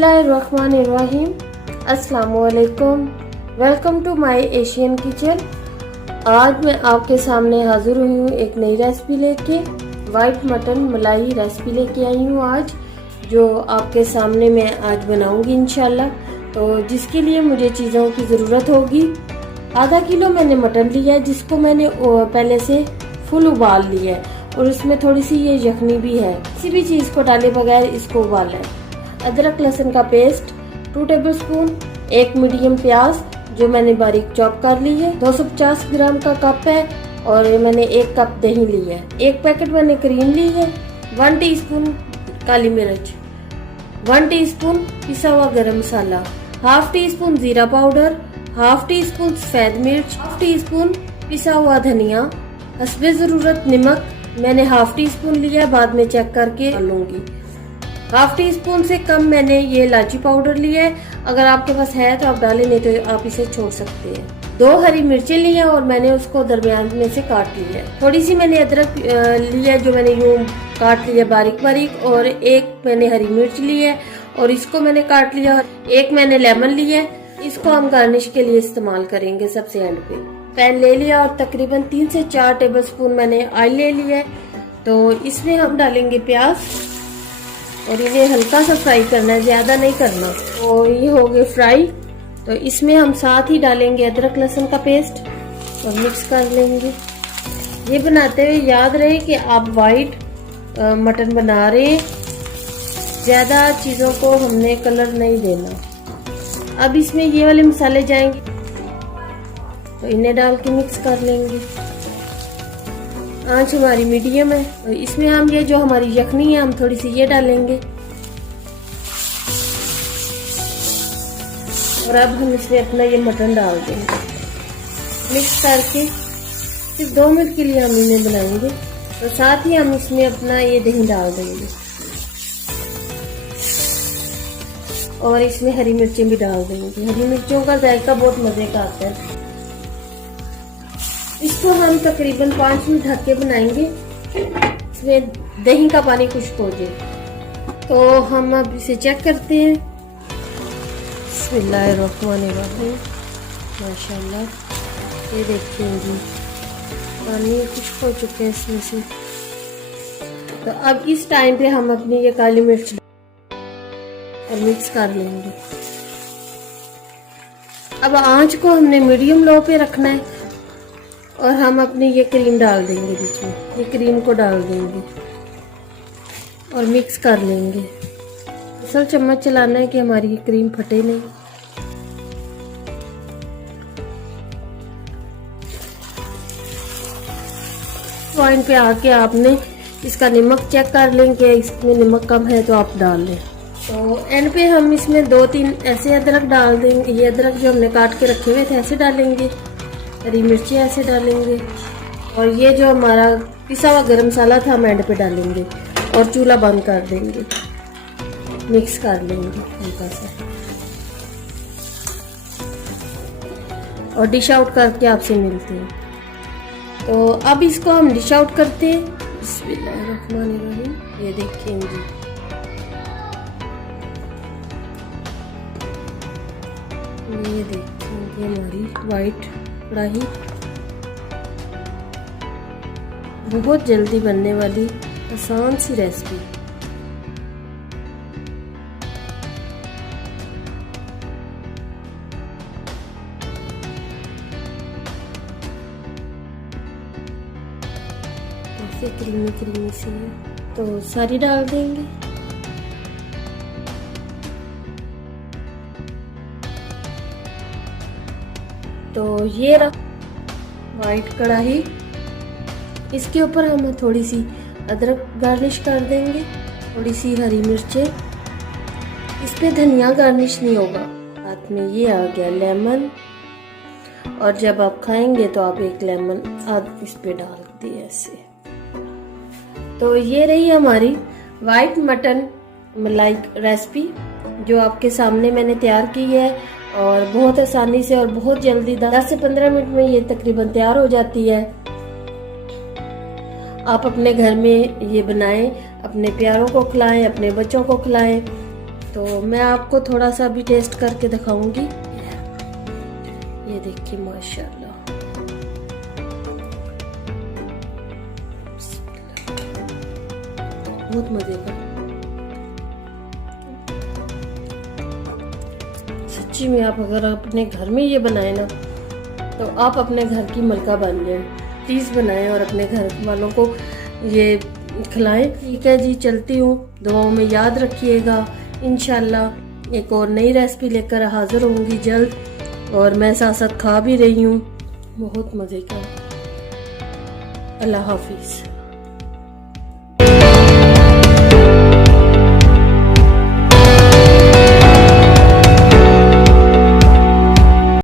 बिस्मिल्लाहिर्रहमानिर्रहीम। अस्सलामुअलैकुम। Welcome to my Asian kitchen. आज मैं आपके सामने हाजिर हुई हूँ एक नई रेसिपी लेके। वाइट मटन मलाई रेसिपी लेके आई हूँ आज, जो आपके सामने मैं आज बनाऊंगी इंशाल्लाह। तो जिसके लिए मुझे चीज़ों की ज़रूरत होगी। आधा किलो मैंने मटन लिया है, जिसको मैंने पहले से फुल उबाल लिया है और उसमें थोड़ी सी ये यखनी भी है। किसी भी चीज़ को डाले बगैर इसको उबाला है। अदरक लहसुन का पेस्ट 2 टेबलस्पून, एक मीडियम प्याज जो मैंने बारीक चॉप कर ली है, 250 ग्राम का कप है और मैंने 1 कप दही ली है, 1 पैकेट मैंने क्रीम ली है, 1 टीस्पून काली मिर्च, 1 टीस्पून पिसा हुआ गरम मसाला, हाफ टी स्पून जीरा पाउडर, हाफ टी स्पून सफेद मिर्च, हाफ टी स्पून पिसा हुआ धनिया, हस्बे जरूरत नमक मैंने हाफ टी स्पून लिया, बाद में चेक करके लूंगी। हाफ टी स्पून से कम मैंने ये इलायची पाउडर लिया है। अगर आपके पास है तो आप डालें, नहीं तो आप इसे छोड़ सकते हैं। 2 हरी मिर्चें ली हैं और मैंने उसको दरमियान में से काट लिया है। थोड़ी सी मैंने अदरक लिया जो मैंने यूं काट लिया बारीक बारीक, और 1 मैंने हरी मिर्च ली है और इसको मैंने काट लिया। 1 मैंने लेमन लिया है, इसको हम गार्निश के लिए इस्तेमाल करेंगे सबसे एंड पे। पैन ले लिया और तकरीबन 3 से 4 टेबलस्पून मैंने ऑयल ले लिया है। तो इसमें हम डालेंगे प्याज और इन्हें हल्का सा फ्राई करना है, ज्यादा नहीं करना। तो ये हो गए फ्राई। तो इसमें हम साथ ही डालेंगे अदरक लहसुन का पेस्ट और मिक्स कर लेंगे। ये बनाते हुए याद रहे कि आप वाइट मटन बना रहे हैं, ज्यादा चीजों को हमने कलर नहीं देना। अब इसमें ये वाले मसाले जाएंगे तो इन्हें डाल के मिक्स कर लेंगे। आंच हमारी मीडियम है। तो इसमें हम ये जो हमारी यखनी है हम थोड़ी सी ये डालेंगे और अब हम इसमें अपना ये मटन डाल देंगे। मिक्स करके सिर्फ 2 मिनट के लिए हम इन्हें बनाएंगे। तो साथ ही हम इसमें अपना ये दही डाल देंगे और इसमें हरी मिर्चें भी डाल देंगे। हरी मिर्चों का जायका बहुत मजे का आता है। इसको हम तकरीबन 5 मिनट ढक के बनाएंगे। इसमें दही का पानी खुश्क हो जाए। तो हम अब इसे चेक करते हैं। बिस्मिल्लाहिर्रहमानिर्रहीम। माशाल्लाह, ये देखिए जी पानी खुश्क हो चुके हैं इसमें से। तो अब इस टाइम पे हम अपनी ये काली मिर्च और मिक्स कर लेंगे। अब आंच को हमने मीडियम लो पे रखना है और हम अपनी ये क्रीम डाल देंगे बीच में। ये क्रीम को डाल देंगे और मिक्स कर लेंगे। असल चम्मच चलाना है कि हमारी क्रीम फटे नहीं। पॉइंट पे आके आपने इसका नमक चेक कर लें कि इसमें नमक कम है तो आप डाल लें। तो एंड पे हम इसमें 2-3 ऐसे अदरक डाल देंगे। ये अदरक जो हमने काट के रखे हुए थे ऐसे डालेंगे, हरी मिर्ची ऐसे डालेंगे और ये जो हमारा पिसा हुआ गरम मसाला था हम एंड पे डालेंगे और चूल्हा बंद कर देंगे। मिक्स कर लेंगे हल्का सा और डिश आउट करके आपसे मिलते हैं। तो अब इसको हम डिश आउट करते हैं। बिस्मिल्लाहिर्रहमानिर्रहीम। ये देखिए जी ये देखिए हमारी वाइट कढ़ाई बहुत जल्दी बनने वाली आसान सी रेसिपी। ऐसे क्रीमी क्रीमी सी है तो सारी डाल देंगे। तो ये वाइट कढ़ाई, इसके ऊपर हम थोड़ी सी अदरक गार्निश कर देंगे, थोड़ी सी हरी मिर्चें। इस पे धनिया गार्निश नहीं होगा। साथ में ये आ गया लेमन, और जब आप खाएंगे तो आप 1 लेमन आध इस पे डाल दिए ऐसे। तो ये रही हमारी वाइट मटन मलाई रेसिपी जो आपके सामने मैंने तैयार की है, और बहुत आसानी से और बहुत जल्दी 10 से 15 मिनट में ये तकरीबन तैयार हो जाती है। आप अपने घर में ये बनाएं, अपने प्यारों को खिलाएं, अपने बच्चों को खिलाएं। तो मैं आपको थोड़ा सा भी टेस्ट करके दिखाऊंगी। ये देखिए माशाल्लाह, बहुत मजे का। सच्ची में आप अगर अपने घर में ये बनाए ना तो आप अपने घर की मलका बन जाए। प्लीज़ बनाएं और अपने घर वालों को ये खिलाएं। ठीक है जी, चलती हूँ, दुआओं में याद रखिएगा। इंशाल्लाह एक और नई रेसिपी लेकर हाजिर होंगी जल्द, और मैं साथ साथ खा भी रही हूँ, बहुत मज़े का। अल्लाह हाफिज़।